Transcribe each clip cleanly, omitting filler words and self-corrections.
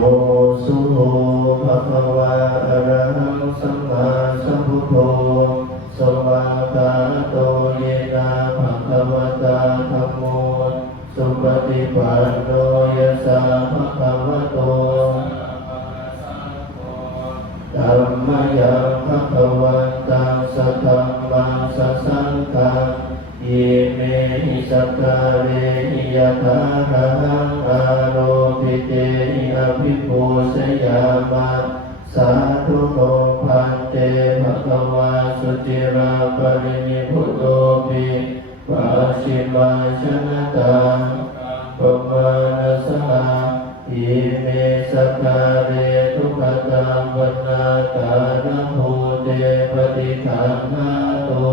สุภะคะวะอะระหังสัมมาสัมพุทโธสวากขาโตเยนะภะคะวะตาธัมโมสุปฏิปันโนยัสสะภะคะวะโตธัมมังยังภะคะวันตังสัทธัมมังสัสสังฆังอิเมหิสัทธาเรหิยะถาระหังอาโรภิเตหิอภิปูชยามะสาธุโนพันเตภะคะวาสุจิราปรินิพพุโตปิปัสฉิมาชนะตังปมาณสหะอิเมสัทธาเรทุกขตังวัฏนาการัมภูเตปฏิคันหาตุ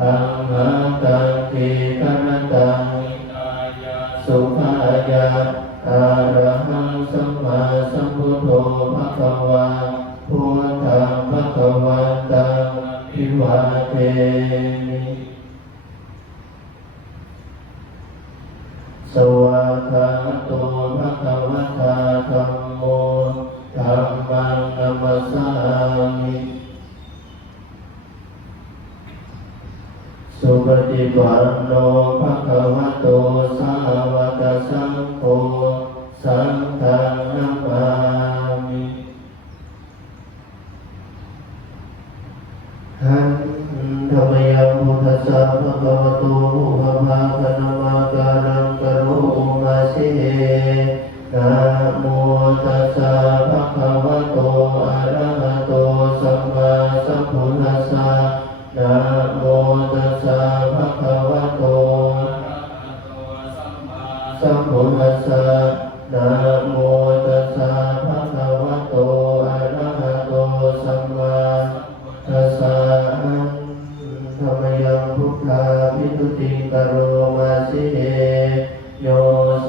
อัมหาตังทีฆนตังสุขายาอะระหังสัมมาสัมพุทโธภะคะวะพุทธังภะคะวันตังภิวาเทมิสวากขาโตภะคะวะตาธัมโมธัมมังนัมสสามิสุปฏิปันโนภะคะวะโตสาวกสังโฆสังฆังนัมมามิหันธรรมยังพุทธัสสะภะคะวะโตภะภาคะนามาการังกโรมาสินะโมตัสสะภะคะวะโตอะระหะโตสัมมาสัมพุทธัสสะนะโมตัสสะภะคะวะโตสัมพุทธัสสะนะโมตัสสะภะคะวะโตอะระหะโตสัมมาสัมพุทธัสสะธรรมยังพุทธาภิทุติกโรมาสิโยโส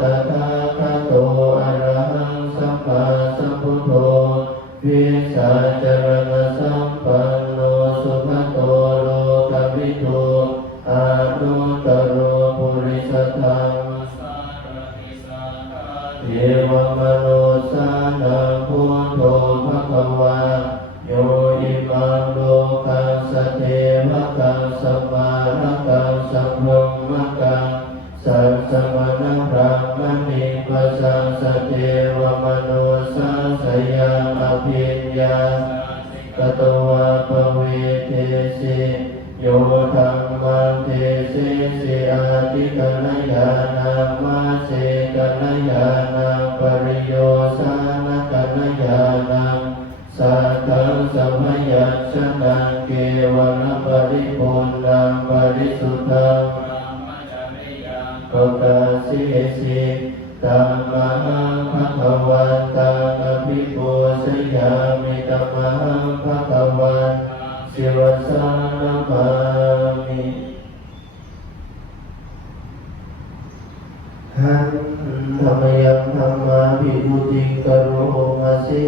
ตถาคโตอะระหังสัมมาสัมพุทโธวิสัจจรณสัมปันโนสุขโตโลกวิทูอนุตตโรปุริสธรรมเทวมโนสานังพุทโธภะคะวะโยอิมังโลกังสเทวะกังสัมมาระกังสัมภมมะกังสัจจมนะพระมณีปัสสังสเทวมโนสังสยังอภิญญากตวะปะเวเทสิโยธัมมังเทสิสิอาทิกัลยานังมาเสกัลยานังปริโยสานกัลยานังสัทธังสัมยัญชนะเกวะปริปุณณังปริสุทธังปกาสิสิตัมมังภะคะวันตังอภิปูชยามิตัมมังภะคะวันสิวสานะมามิหันธรรมยังธัมมาภิทุติกโรมาสิ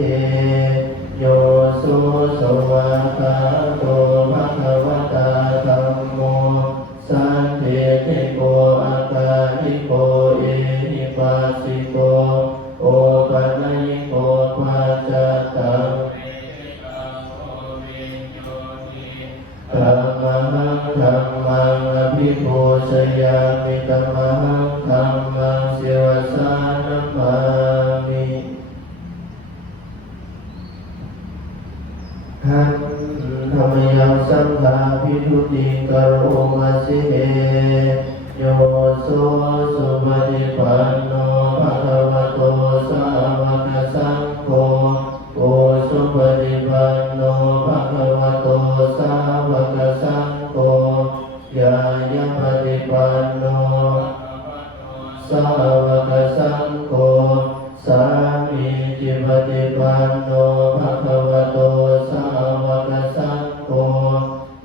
โยโสสวากขาโตภะคะวะตาธัมโมสันติติโกอาคาลิโกเอหิปัสสิโกโอปัญญิโกปัจจตังธัมมังธัมมังอภิปูชยามิธัมมังธัมมังสิวสานะมามิหันธรรมยังสังฆาภิทุติกโรมาสิโยโสสุปฏิปันโนภะคะวะโตสาวกสังโฆโอสุปฏิปันโนภะคะวะโตสาวกสังโฆยายะปฏิปันโนสาวกสังโฆสามีจิปฏิปันโนภะคะวะโตสาวกสังโฆ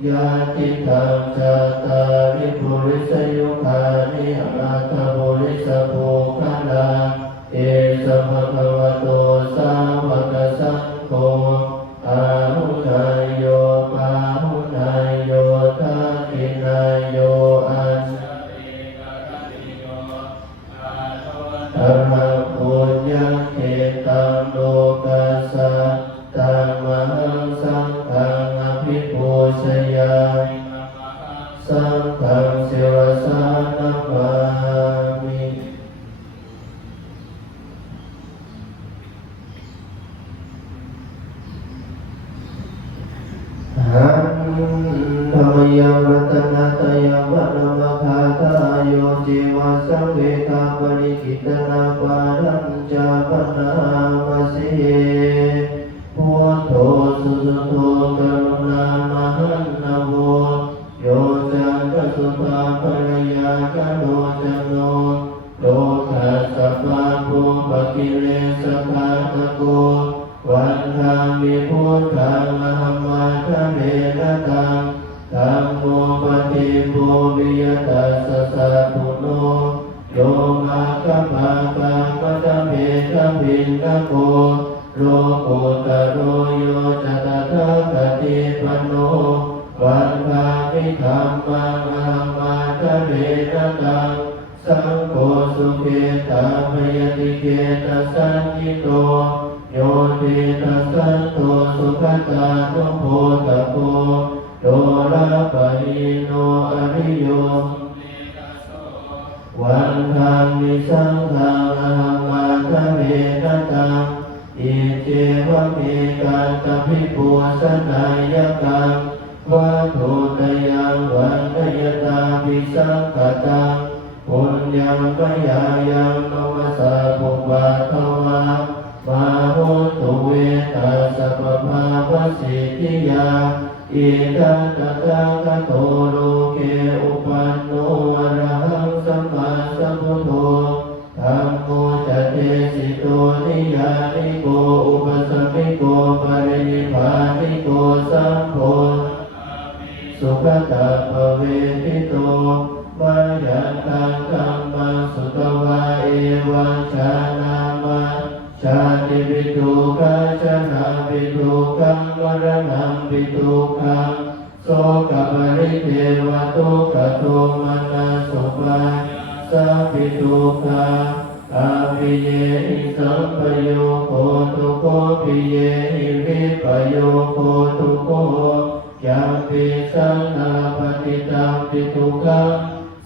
ญาติธังจัตตาริปุริสยุคานิอัตถปุริสภูคลาเอสภะคะวะโตสาวกสังโฆอาหุนายโยปาหุนายโยทักขินายโยอัญธรรมปุญญเข ตังโลกัสสะธัมมังสังฆังอภิปูชยามิสังฆังศิรสานะมามิหันธรรมยังรัตนะตยังวะนะมะคาทายโยจิวะสังเวคาปริกิตนาปารัญจาปนามะสิพุทโธสุสุโธกรุณามหันนะโวโยจันทสุตาภรยากโนจันโนโลกัสสะปะโภปกิเลสภาตโกวันธามิพุทธังอหัมมาทะเมนะตังธัมโมปฏิโภวิยตัสสะสัพพุโนโยมาคัปปะกังปะทะเมคะปินนะโกโลกุตโรโยจะตถาคติปันโนวันธามิธัมมังอหัมมาทะเมนะตังสังโฆสุเขตาภยติเกตัสสัญญิโตโยติตัสสันโตสุขตานุโพตโกโดราปะหิโนอริโยวันธามิสังฆังอหัมมาทะเมนะตังอิเจวะเมกันตภิปูสนายกังวัตถุตยังวันทยตาภิสังฆตังปุญญังปยายังนวสะภุบาทวามาหุตุเวตัสสะปะภาวะสิทธิยาอิทัตตะกะโตโลเกอุปันโนอะระหังสัมมาสัมพุทโธธัมโมจะเตสิโตนิยานิโกอุปสัมมิโกปรินิพพานิโกสัมโฆสุขตาภเวทิโตมายันตังธัมมังสุตวะเอวังชานามะชาติปิทุกขชนะปิทุกขังมรณะปิทุกขังโสกปริเทวทุกขโทมนัสสุปาสัพพิทุกขาอาภิเยหิสัมปโยโคตุโคภิเยหิวิปโยโคตุโคยัมปิสังฆปฏิตังปิทุกขัง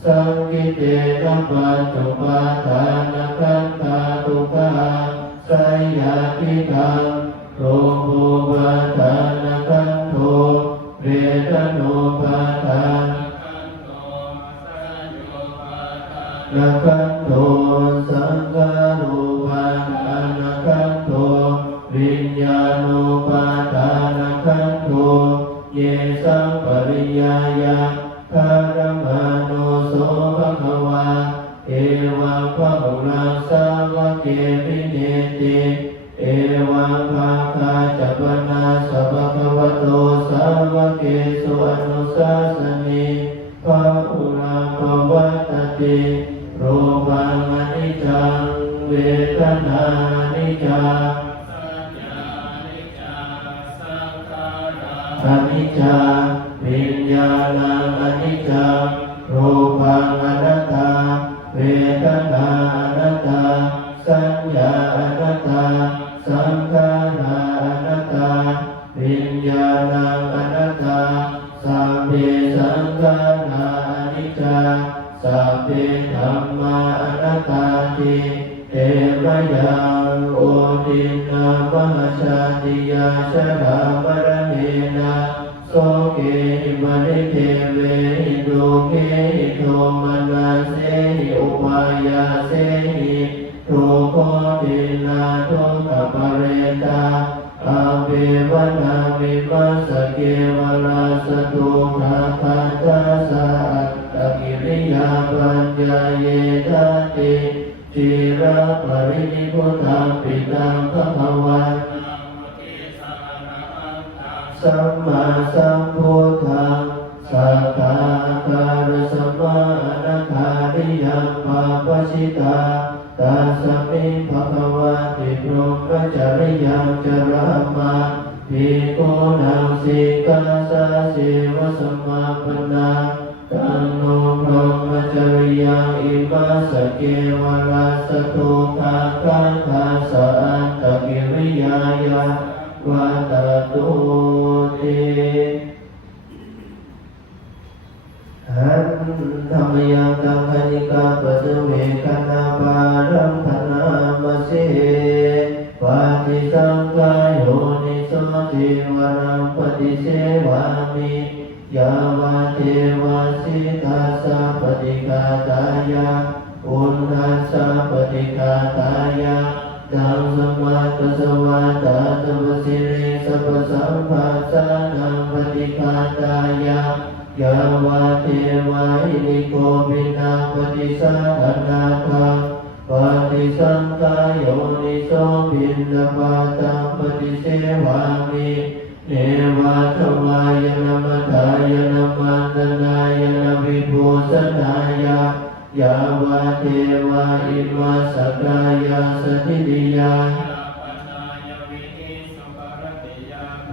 สังกิเตนะปัจจุปาทานะขันธาทุกขาสยาทิตังโลภุปาทานะขันโธเวทโนปาทานะขันโธสังขารุปาทานะขันโธวิญญาณุปาทานะขันโธเยสังปริยายาคารมานุโสภควาเอวังภะมุนังสาวะเกวิเนติเอวังภาคาจัปนาสัพพะคะวะโตสาวะเกสุอนุสาสนีภะอุรังภวัตติรูปังอนิจจังเวทนานิจจังอนิจจังวิญญาณังอนิจจังรูปังอนัตตาเวทนาอนัตตาสัญญาอนัตตาสังขาราอนัตตาวิญญาณังอนัตตาสัพเพสังขาราอนิจจาสัพเพธัมมาอนัตตาติเตระยังโอตินะมหาชาติยาชรามรณะนะโสเกหิมณิเทเวหิโดเกหิโทมนาเสหิอุปายาเสหิโทโคตินาโทกปะเรตาอาเววนามิมัสสเกวลาสตุภาคันทัสสะอัตตกิริยาปัญญาเยทัตติจิระปรินิพุตังปิตังภคะวันสัมมาสัมพุทธังสัทธาการสัมมาอนาคาริยังปาปชิตาตัสสมิภคะวะติพรหมจริยังจรามาภิกขุนังสิกขาสะเสวะสัมมาปนาตังโนพรหมจ จริยังอิมัสสเกวรัสสตุภาคันทัสสะอันตกิริยายะวัตตุติหันธรรมยังตังคณิกาปัจเวคณาปารัมภนามสิปฏิสังขายโยนิโสจิวรังปฏิเสวามิยาวะเทวะสิกาสะปฏิฆาตายะอุณทัสสะปฏิฆาตายะดังสมาตสวาตาตวสิริสัพพสัมภัสสะนังปฏิฆาตายะยาวะเทวะอินิโกวินาปฏิสังขนาคังปฏิสังขายโยนิโสภินดาปาตังปฏิเสวามิเนวะทวายนะมัทายนะมันตนายนะวิภูสนายะยาวะเทวะอิมัสสกายาสติติยา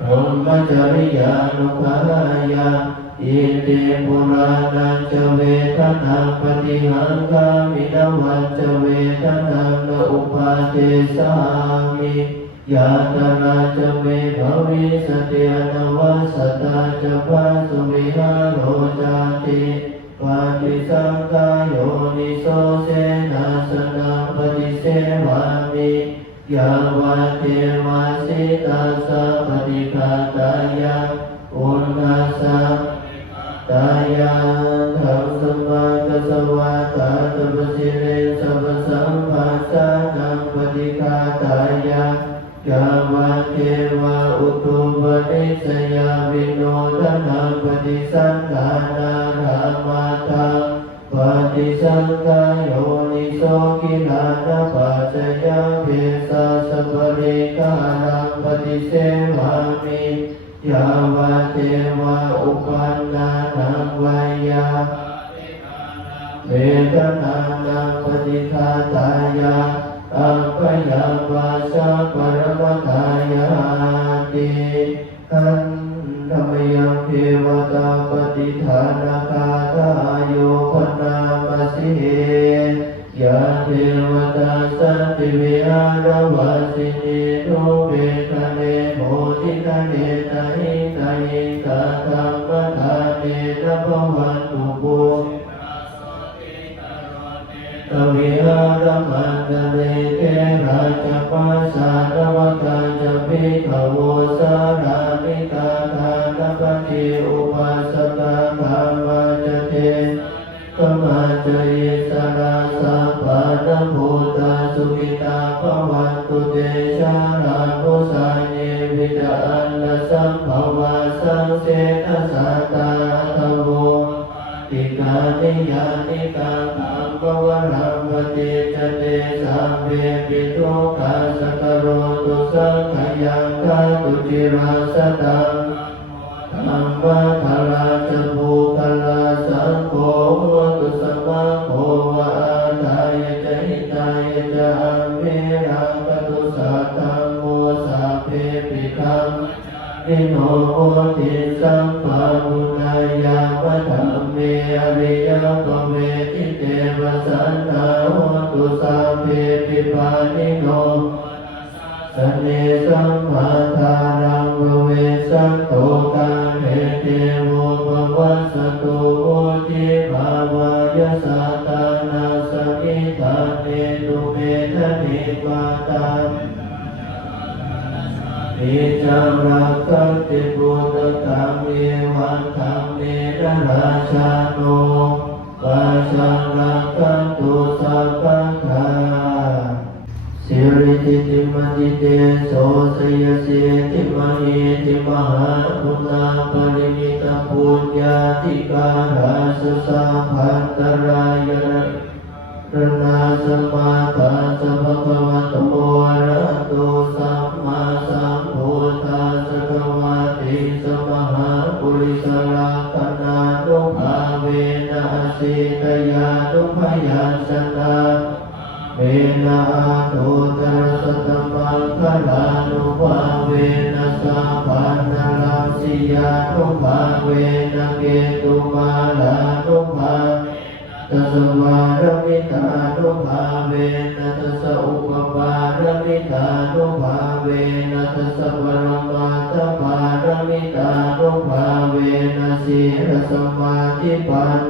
พรหมจริยานุภายาอิติปุรานันจเวทนาปฏิหังคามินวัจจเวทนานะอุปาเทสามิยาตราจะเมภวิสติอนวัสสตาจะภาสุวิหารโรจาติปฏิสังขายโยนิโสเสนาสนะปฏิเสวามิยาวะเทวะสิตาสะปฏิฆาตายะอุณทัสสะตายะธัมสมากัสสวะตาตปสิเรสัพพสัมภัสสะนังปฏิฆาตายะยาวะเทวะอุตุปนิสยาวิโนทนังปฏิสังขานารามาทังปฏิสังขายโยนิโสกิลานะปัจจยาเภสัสสะปริกานังปฏิเสวามิยาวะเทวะอุปันนานังวายาเวทนานังปฏิฆาตายะอัปปยาวาสะปรมกายาติหันธรรมยังเทวตาปฏิฐานาคาทายโยปนามสิยาเทวตาสันติวิหารวาสินีโนเวทะเนโมทิทะเนตาหิตาหิตาธรรมทาเนนะภวันตุปุตวิหารมันตเรเทราชปัสสะนวกัญจภิกขโวสารามิกาทานปฏิอุปัสสกาภาวะจเตธรรมาจยิสราสัพพะนะภูตาสุขิตาภวันตุเตชะรานุสาเนวิจอันละสัมภวะสังเสทสัตตาทโวติกานิยานิกาภังภวรังปฏิจเตสัมเวปิทุกขาสกโรตุสังขยังคาตุจิราสตังธัมมะทาราจภูคลาสังโฆตุสัมมาโภวะอาทายะจหิตายะจะอัมเมรังกตุสัตตังโมสัพเพปิคังนิโนโหติสัมปะมุนายามะธัมเมอริยปเวทิเตวะสันนาโหตุสัพเพปิปานิโนสเนสัมมาทารังเวสันโตกาเนเทโวภวัสสตุโอทิภาวายสัตตานาสมิทาเนตุเมทะเนวาตานิจังรักขันติปุตตะเมวันธรรมเมระราชาโนปัจจังรักขันตุสัพพะทาสิริติติมติเตโสสยเสติมหิติมหาปุณาปริมิตปุญญาธิการาสสะพันตรายะรณาสมาทานสัพพะวะโตอะระหะโตสัมมาสัมพุทธัสสะภะคะวะติสมหาปุริสราคณานุภาเวนะสิตยานุพยัญชนะเวนะอาตุตระสัตตมังคลานุภาเวนะสัพพันนรังสิยานุภาเวนะเกตุมาลานุภา ตัสสวารมิตานุภาเวนะตัสสะอุปปารมิตานุภาเวนะตัสสะปรมาตถปารมิตานุภาเวนะสีลสมาธิปัญ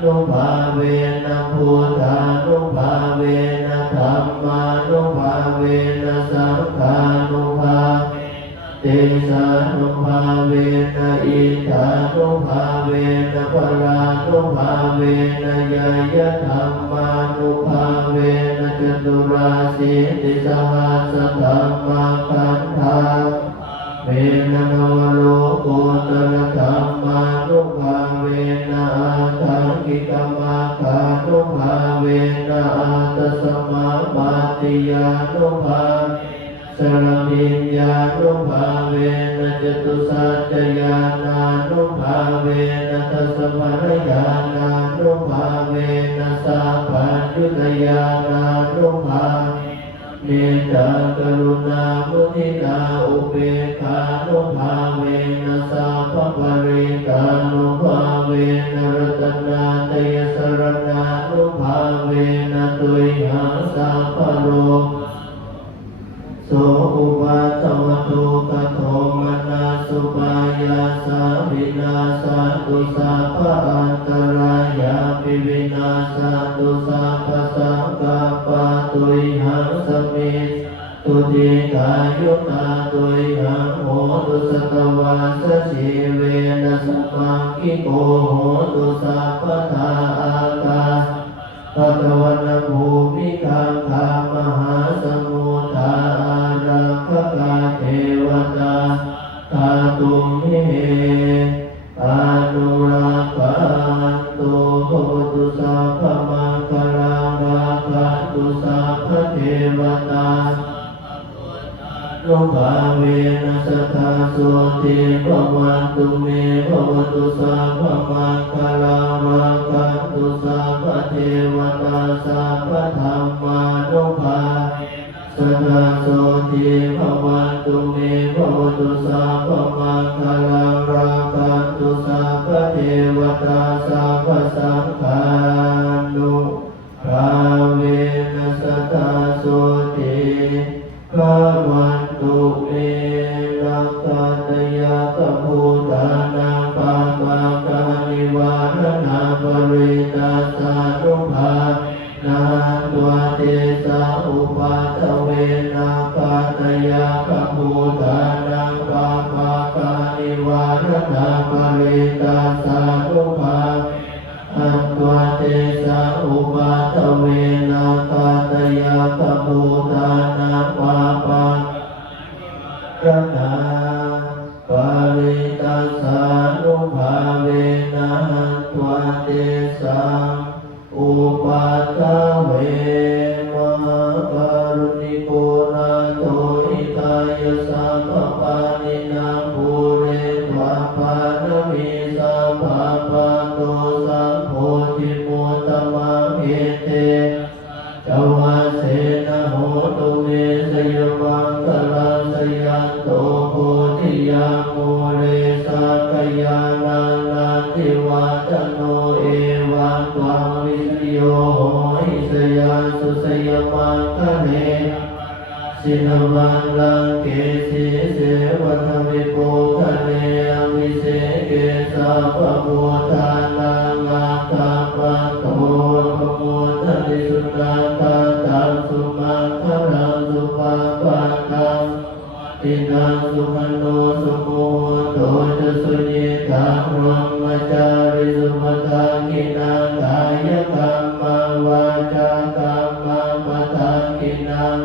นุภาเวนะพุทธานุภาเวนะธัมมานุภาเวนะสังฆานุภาเตสานุภาเวนะอิทธานุภาเวนะปรานุภาเวนะยายะธัมมานุภาเวนะจตุราสีติสหัสสะธัมมาคันธาเวนะนวโลกุตระธัมมานุภาเวนะอาทังกิกมัคคานุภาเวนะอาตัสสมาปาติยานุภาสรมิญญานุภาเวนะจตุสัจจญาณานุภาเวนะทัสสะภรญาณานุภาเวนะสัพพัญญุตญาณานุภาเมตตากรุณามุทิตาอุเบกขานุภาเวนะสัพพปริตานุภาเวนะรัตนาตยสรณานุภาเวนะตุยหาสัพพโรโสอุปาทวตุกโทมนาสุปายาสาวินาสาตุสัพพะอันตรายาปิวินาสาตุสัพพะสังฆปะตุยหังสมิจตุติกายุตาตุยหังโหตุสัตวาสชีเวนะสัมมังคิโกโหตุสัพพะทาอากาปัตตวันภูมิคังคามหาสมุทาอารักขกาเทวตาตาตุมเหอนุรักขันตุโหตุสัพพมังคลังรักขันตุสัพพเทวตานุภาเวนะสัทธาโสติภวันตุเมภวตุสัพพมังคลังรักขันตุสัพพเทวตาสัพพธัมมานุภาสัทธาโสติภวันตุเมภวตุสัพพมังคลังรักขันตุสัพพเทวตาสัพพสังฆานุภาเวนะสัทธาโสติภวันตุเมรักขันตยาตภูตานังปาปากานิวารณาปริตาสานุภานาตัวเตสาอุปาทเวนะปัตตยาตภูตานังปาปากานิวารณาปริตาสานุภาอัตตัวเตสาอุปาทเวนะปัตตยาตภูตานังปาปากานาปริตาสานุภาเวนะตัวเตสาอุปาทเวมหาการุณิโกนาโตหิตายะสัพพปานินาภูเรตวะปานมิสัพพะปะโตสัมโพธิมุตตมังเอเตจวะเสนะโหตุเมสยมังคลังสยันโตโพธิยามูเรสักยานานาทิวัตโนเอวังตังวิสโยโหหิสยาสุสยมังคะเนสินมังลังเกสิเสวัตวิโปคะเนอวิเศเกสัพพะโพธานังอาตาปัตโตปโมทนิสุนันตตังสุมังคลังสุปาปันตังตินังสุขโนสุโมโตจะสุญิตังพรหมจาริสุปทากินังกายกรรมังวาจากรรมังปทากินัง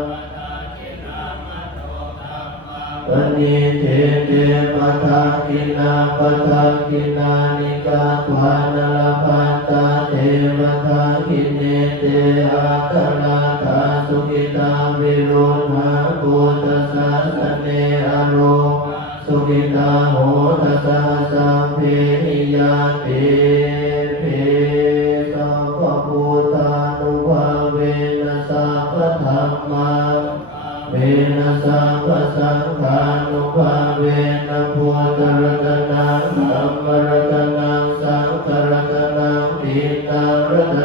ปณิเทเตปทากินาปทากินานิกาตวานลภันตาเทวทากิเนเตอาตนาทาสุขิตาวิรุณหาภูตสัสสเนอโรสุขิตาโหตสัสสัมเพหิยาติเพสัพพะพุทธานุภาเวนะสัพพะธัมมาเวนะสัพพะสังฆานุภาเวนะพุทธรัตนังธัมมรัตนังสังฆรัตนังทิฏฐังรัต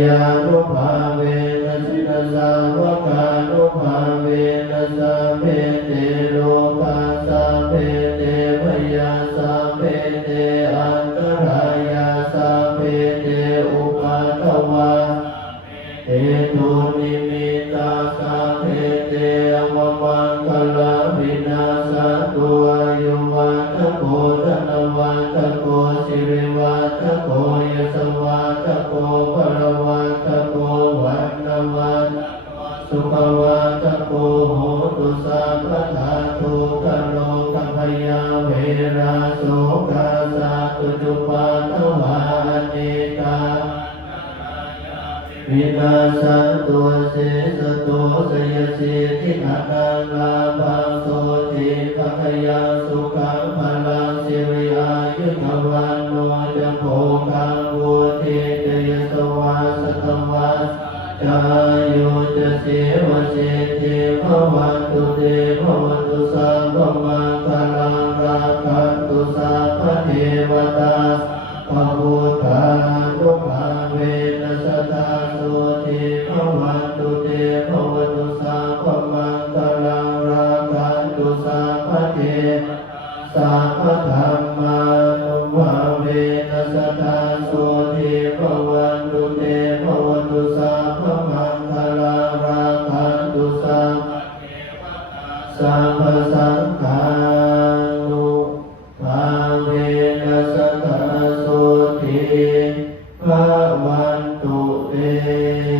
ยานุภาเวนัสสินัสสาวกานุภาเวนัสสะเพเตโลกาสะเพเตพยาสะเพเตอันตรายาสะเพเตอุปาทวาเตตุนิมิตาสะเพเตอวมังคลาวินาสตุอายุวัตโกธนวัตโกสิริวัตโกยสวัตโกภรวัตโกวันนวัตสุขวัตโกโหตุสัพพทาทุกโลกพยาเวราโสกาสัตุจุปัตถวานิกาวินาศตัวเสสตัวสยสิทธิอนันลาภังโสติภคยังสุขังพลังสิริอายุขวันโนจะโภคังวุติเตยสวาสตวัสจายุจะเสวเสติภวันตุเตภวันตุสัพพมังคลังราคันตุสัพพเทวตาภพุทธานุภาเวนัสสตาโสติภวันตุเตภวันตุสัพพมังคลังราคันตุสัพพเทสัพพธัมมานุภาเวนัสสตาโสติภวันตุเตภวันตุสัพพมังคลังราคันตุสัพพสังฆานุภาเวนัสสตาโสติภวันตุเต อ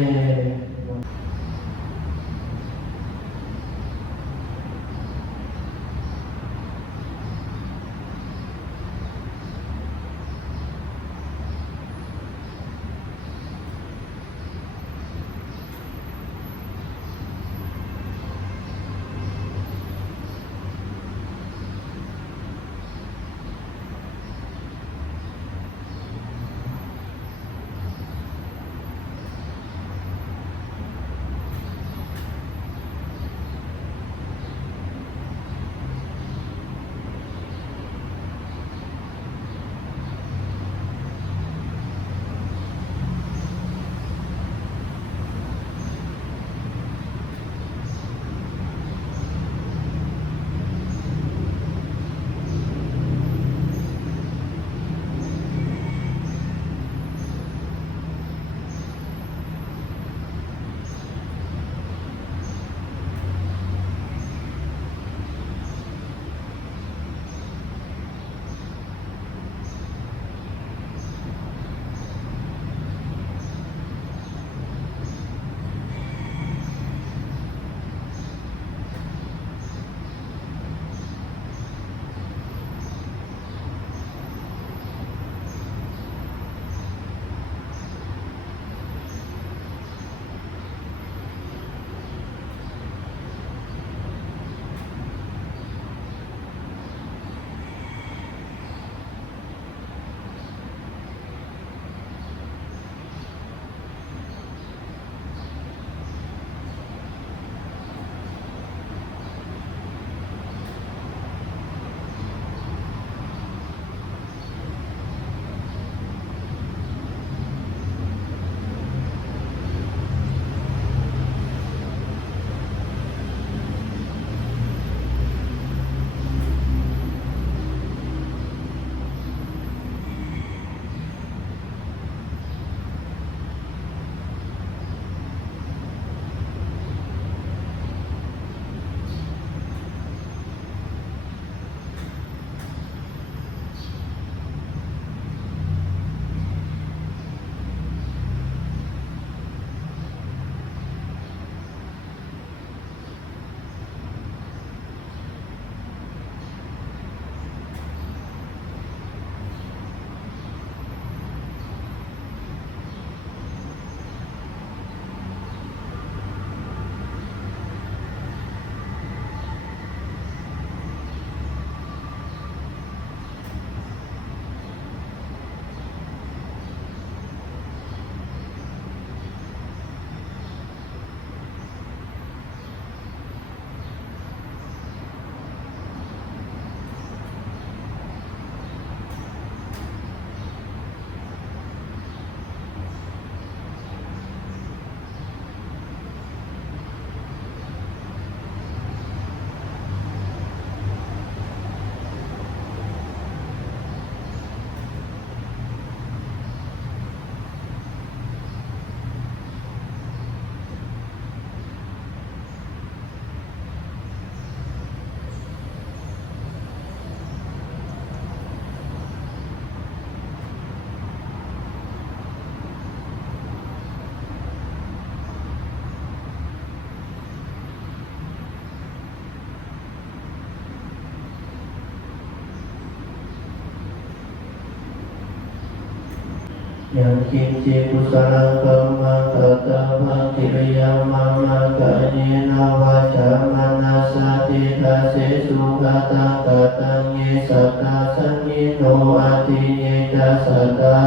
ยังกินจิกุสลกัมมังกัตตะภังกิริยามามะกะเยนะวาจามนัสสติทัสเสสุขตังกัตตังเยสัตตาสันนิโนอาทิเยจัสสตา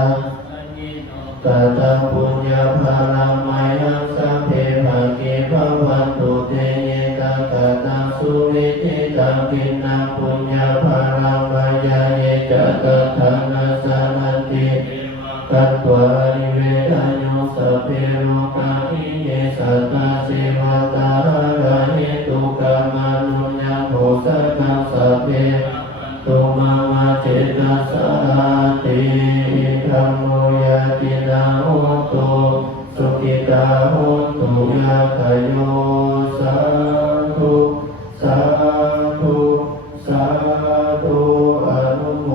กัตตังปุญญาภาลังไมหังสัพเพภะเกภวันตุเตเยตังกัตตังสุวิทิตังกินนังปุญญาภาลังมายาเยจัตตังนัสสะนันติตัตวานิเวทายุสัพเพโลกาภิเยสัตตาเสวะตาระเหตุกามานุญญาโภสังสัพเพตุมามาเจตสาติธัมโมยาตินาโหตุสุขิตาโหตุยาคโยสาธุสาธุสาธุอนุโม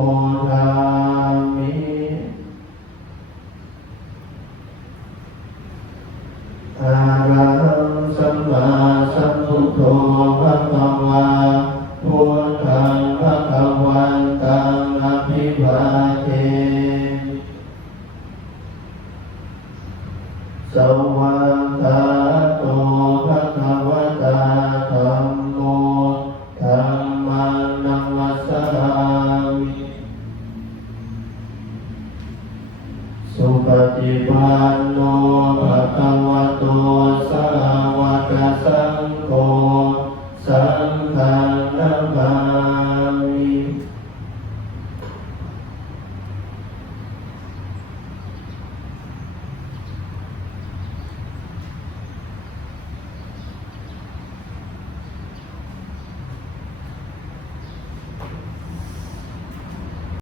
ทามิ อะระหังสัมมาสัมพุทโธภะคะวาพุทธังภะคะวันตังอะภิวาเทสวากขาโตภะคะวะตาธัมโมธัมมังนัมมัสสามิ สุปฏิปันโนภะคะวะโตสาวกสั